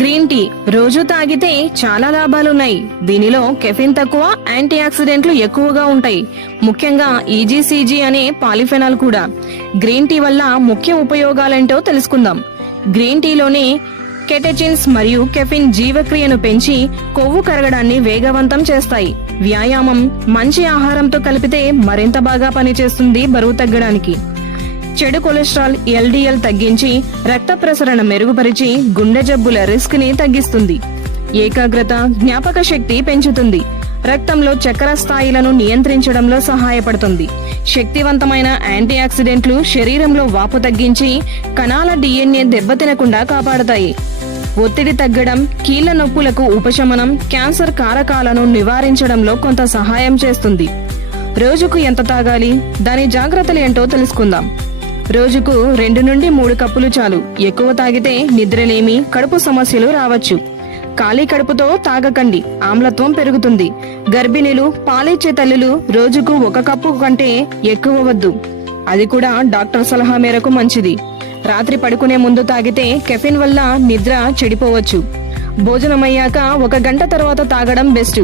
Green tea రోజు తాగితే చాలా లాభాలున్నాయి. దీనిలో కెఫిన్ తక్కువ, యాంటీ ఆక్సిడెంట్లు ఎక్కువగా ఉంటాయి. ముఖ్యంగా ఈజీసీజీ అనే పాలిఫెనాల్ కూడా. గ్రీన్ టీ వల్ల ముఖ్య ఉపయోగాలేంటో తెలుసుకుందాం. గ్రీన్ టీలోని కెటెచిన్స్ మరియు కెఫిన్ జీవక్రియను పెంచి కొవ్వు కరగడాన్ని వేగవంతం చేస్తాయి. వ్యాయామం, మంచి ఆహారంతో కలిపితే మరింత బాగా పనిచేస్తుంది బరువు తగ్గడానికి. చెడు కొలెస్ట్రాల్ ఎల్డిఎల్ తగ్గించి రక్త ప్రసరణ మెరుగుపరిచి గుండె జబ్బుల రిస్క్ ని తగ్గిస్తుంది. ఏకాగ్రత, జ్ఞాపక శక్తి పెంచుతుంది. రక్తంలో చక్కెర స్థాయిలను నియంత్రించడంలో సహాయపడుతుంది. శక్తివంతమైన యాంటీ ఆక్సిడెంట్లు శరీరంలో వాపు తగ్గించి కణాల డిఎన్ఏ దెబ్బతినకుండా కాపాడతాయి. ఒత్తిడి తగ్గడం, కీళ్ల నొప్పులకు ఉపశమనం, క్యాన్సర్ కారకాలను నివారించడంలో కొంత సహాయం చేస్తుంది. రోజుకు ఎంత తాగాలి, దాని జాగ్రత్తలు ఏంటో తెలుసుకుందాం. రోజుకు 2 నుండి 3 కప్పులు చాలు. ఎక్కువ తాగితే నిద్రలేమి, కడుపు సమస్యలు రావచ్చు. ఖాళీ కడుపుతో తాగకండి, ఆమ్లత్వం పెరుగుతుంది. గర్భిణీలు, పాలిచ్చే తల్లులు రోజుకు 1 కప్పు కంటే ఎక్కువ వద్దు. అది కూడా డాక్టర్ సలహా మేరకు మంచిది. రాత్రి పడుకునే ముందు తాగితే కెఫిన్ వల్ల నిద్ర చెడిపోవచ్చు. భోజనమయ్యాక 1 గంట తర్వాత తాగడం బెస్ట్.